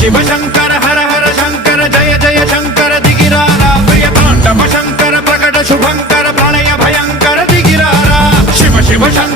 शिव शंकर हर हर शंकर जय जय शंकर दिगिरारा प्रिय तांडव शंकर प्रकट शुभंकर प्रणय भयंकर दिगिरारा शिव शिव शंकर